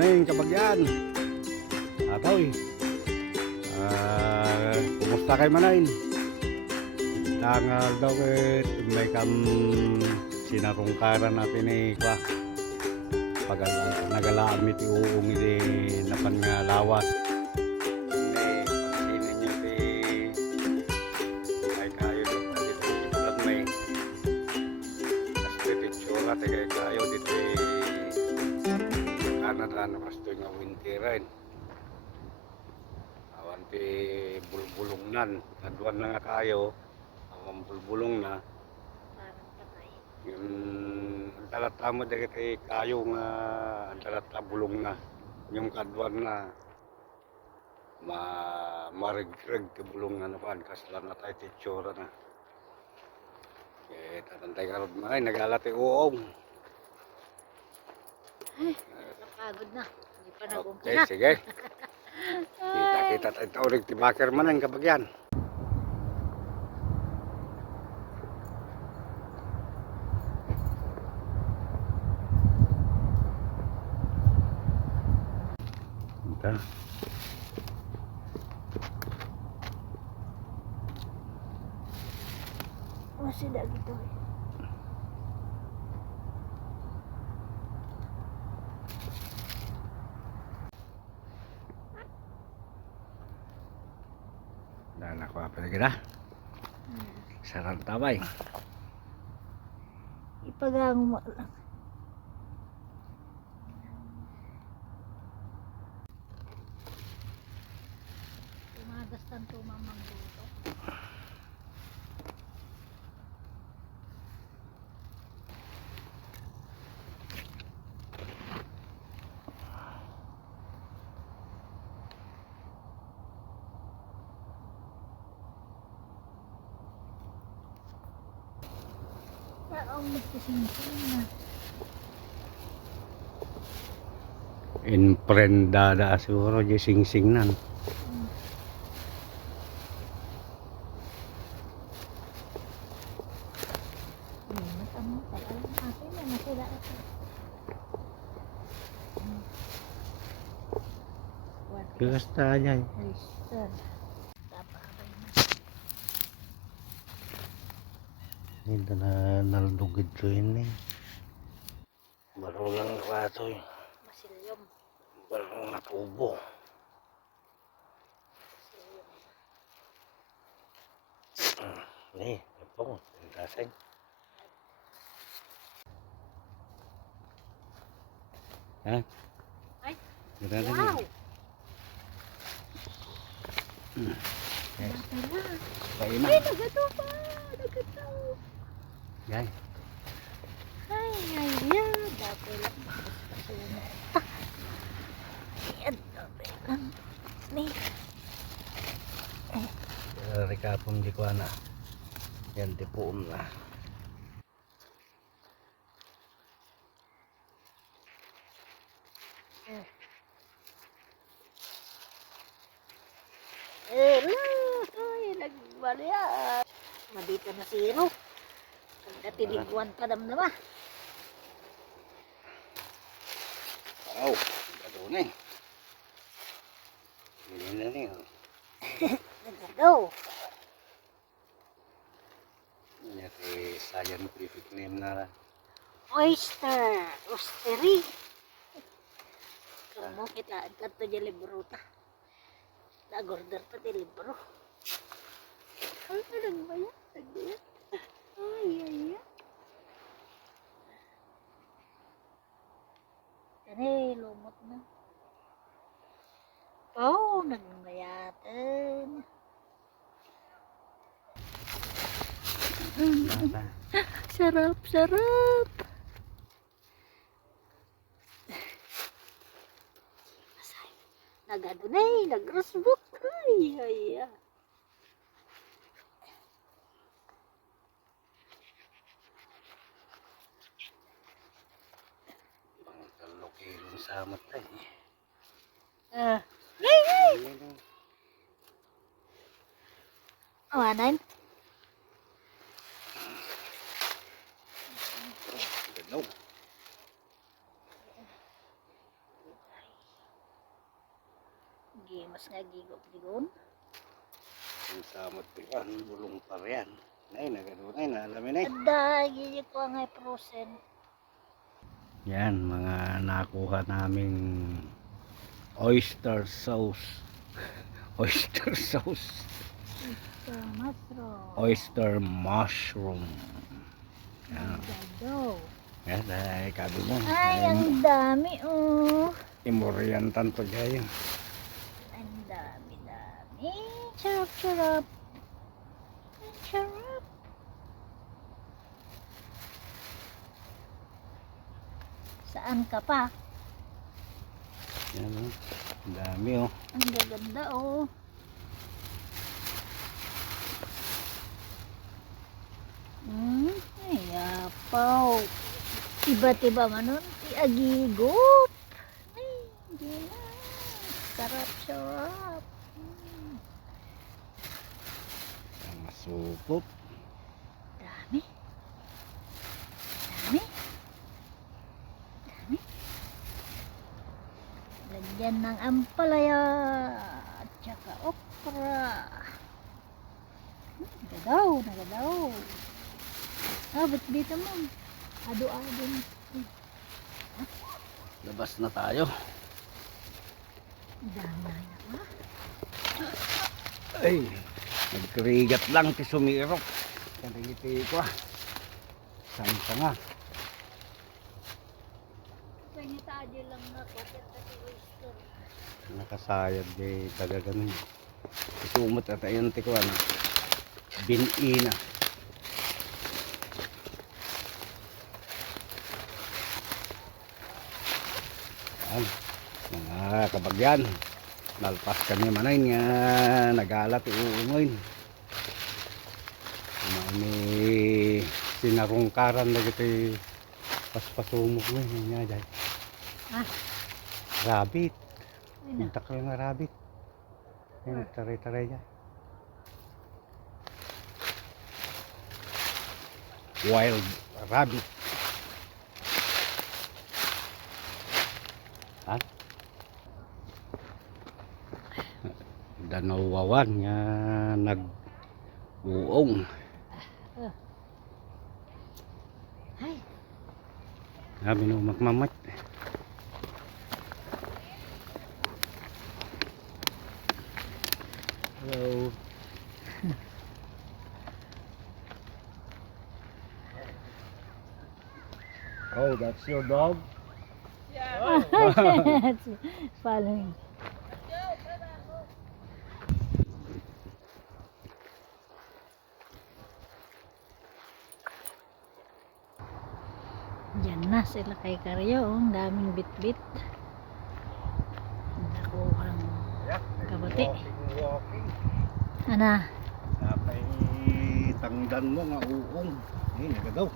maning kabagyan. Atoy. Kumusta kay manain? Tangal daw may kam sinarungkaran natin kwa. Pag nagalaan mi ti uong iti napan nga lawas. Pansinin nyo ti ay kayo dito ibulag may kasi pitsura ti kayo dito Canada na kastoy nga winterin. Awan ti bulbulungnan kadwan na nga kayo awan bulbulong na yung ang talata mo dito kayo nga ang talata bulong na yung kadwan na marigrig ti bulong na napan kaslan na tayo titsura na tatantay karod na ay nagalati uong Ay, napagod na. Hindi pa nag-umpisa. okay sige kita tayo taurig ti baker man ang kabagyan. Ito. Masih dah gitu. Dan ako apa lagi dah? Sarang tabay. Ipagang mo lang. Tumagas tanto mamang dito. Ang nagkasing-sing na. Imprendada siguro di sing-sing nan. Gasta aja. Ini na nalugid ko ini. Baru lang kwato eh. Masilyom. Baru natubo. Nih, epong, taseng. Ha? Ay, Ganda wow. Yes. Ay, Kain na. nagato pa. Nagato. Yan. Ay, ay, ay. Dapat lang. Pasunod. Ayan, dapat lang. Ni. Rekapom di ko na. Yan tipuom na. Ay, nagbalya. Madito na siro. Pagkatiliguan pa damdama. Wow, gado na eh. Hindi na rin. Nagado. Yan scientific name na. Oyster. Oysteri. Kamu kita angkat to dyan libro ta. Nag-order pa di libro. Ay, nagbayad. Nagbayad. Ay, ay, ay. Kani, lumot na. Oh, nagbayatan. Sarap, sarap. Nagadunay, nag-rosebook. Ay, ay, ay. Lokilong sa matay. Ngay, ngay. Awanan. Ganaw. Tapos nga gigop-gigon. Ang samot yan, bulong pa riyan. Nay, nagadunay na, alamin eh. Ada, gigi ko nga frozen. Yan, mga nakuha naming oyster sauce. Oyster sauce. Mushroom. Oyster mushroom. Yan. Gado. Yan, ay kabi mo. Ay, ang dami oh. Imorian tanto dyan. Ang dami. Charap. Ang sarap. Saan ka pa? Yan o. Ang dami o. Ang gaganda oh. Ay, apaw. Iba-tiba manon. Iagigop. Ay, hindi na. Sarap. Ang masupop. Dami. Lagyan ng ampalaya at saka okra. Nagadaw. Ba't dito mo? Ado-ado. Labas na tayo. Dami na. Ay, nagkarigat lang ti sumirok. Karigiti ko ah. Saan pa nga? Kanya tayo lang na kapit at oyster. Nakasayad di taga ganun. Isumot at ayun ti ko ano. Binina. Yan, mga kabagyan. Nalpas kami manay nga nagalat uungoy. May sinarungkaran na gito'y paspasumok mo yun nga dyan. Ah. Rabbit. Ay na. Nagtakal nga rabbit. Ay, nagtaray-taray dyan. Wild rabbit. Ha? Danawawan nga nag-uong. Ay, Sabi no magmamat. Hello. Oh, that's your dog? following. Diyan na sila kay Karyo. Ang daming bit-bit. Nakuhang kabuti. Walking. Ana. Napay tangdan mo nga uong. Nagadaw.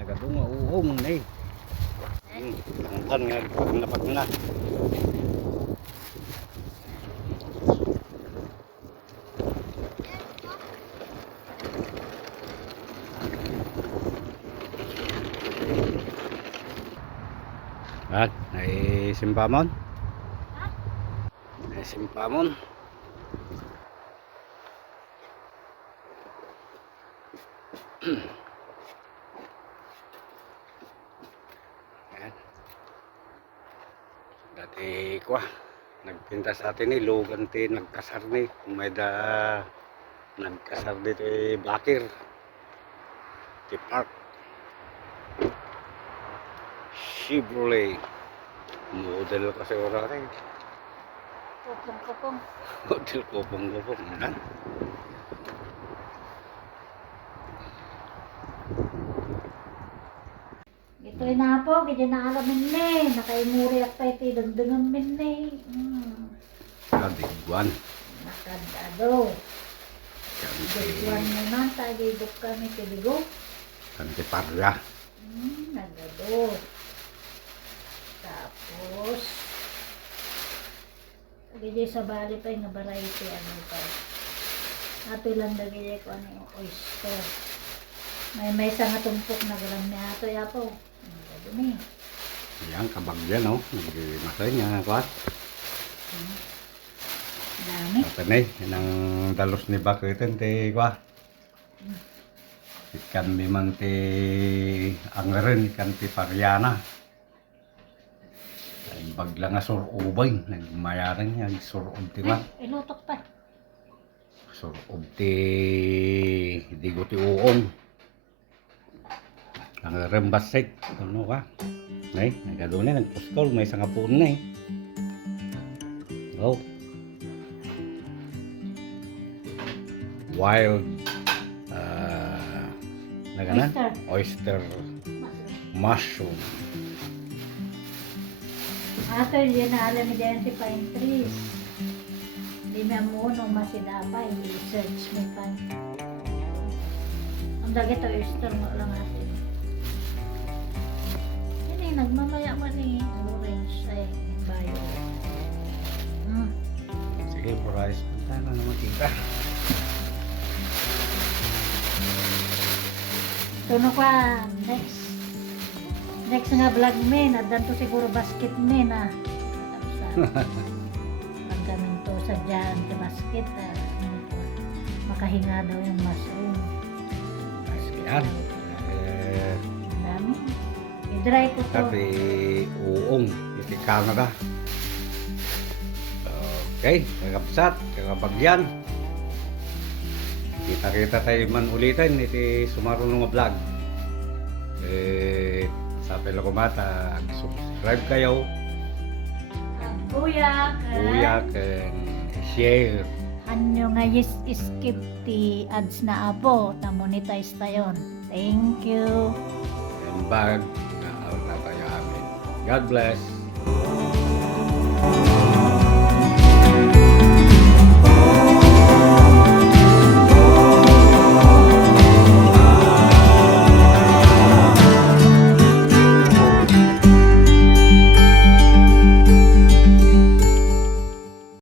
Nagadaw nga uong. Tangdan nga pag na. At naisimpamon. Naisimpamon. Dati ko nagpinta sa atin ni Logan ti nagkasar ni may da nagkasar dito Bakir ti Park Chevrolet model kasi ora rin Kupong-kupong. model kupong-kupong nan Ito'y na po, kaya na alamin ne. Nakaimuri at tayo tidagdagan min ne. kabigwan Nakadado. Bigwan mo na, tagibok kami tibigo. kanti parga Nagado. Tapos, gaya sa bali pa yung variety ano pa. Ato lang dagay ko ano yung oyster. May isa nga tumpok na galang niya ato yapo. Dumi. yan kabagyan no nagmasay niya kwat Dami. Tanay, nang dalos ni Bako ito, te kwa. Ikan memang te angeren, ikan te pariana. Ay bagla nga sur ubay, nagmayaran niya, sur ubti man. Ay, ilutok pa. Sur ubti, di ko ti uong. Angeren basik, ano ka? Nay, nagkado na, nagpuskol, may isang kapun na eh. Oh. Wild nagana? Oyster mushroom. Ato yun na alam ni Diyan si Pine Trees. Hindi na mo nung masidapay, i-search mo pa. Ang dagi to oyster mo lang natin. Yan eh, nagmamaya mo ni orange ay bayo. Sige, Borais, punta na naman kita. Tuno ka, next nga vlog men, adan to siguro basket men ah. Pagkamin to sa dyan, sa basket makahinga daw yung mushroom. Basket Yan. daw. Ang dami. I-dry ko to. Tapi uong, iti Canada. Okay, kagapsat, kagabagyan. Kita-kita tayo man ulitin, iti sumarunong nga vlog. Sa Pelocomata, subscribe kayo, Kuya, uyak, share. anyo nga skip ti ads na abo, na-monetize tayon. Thank you. And bag na tayo amin. God bless.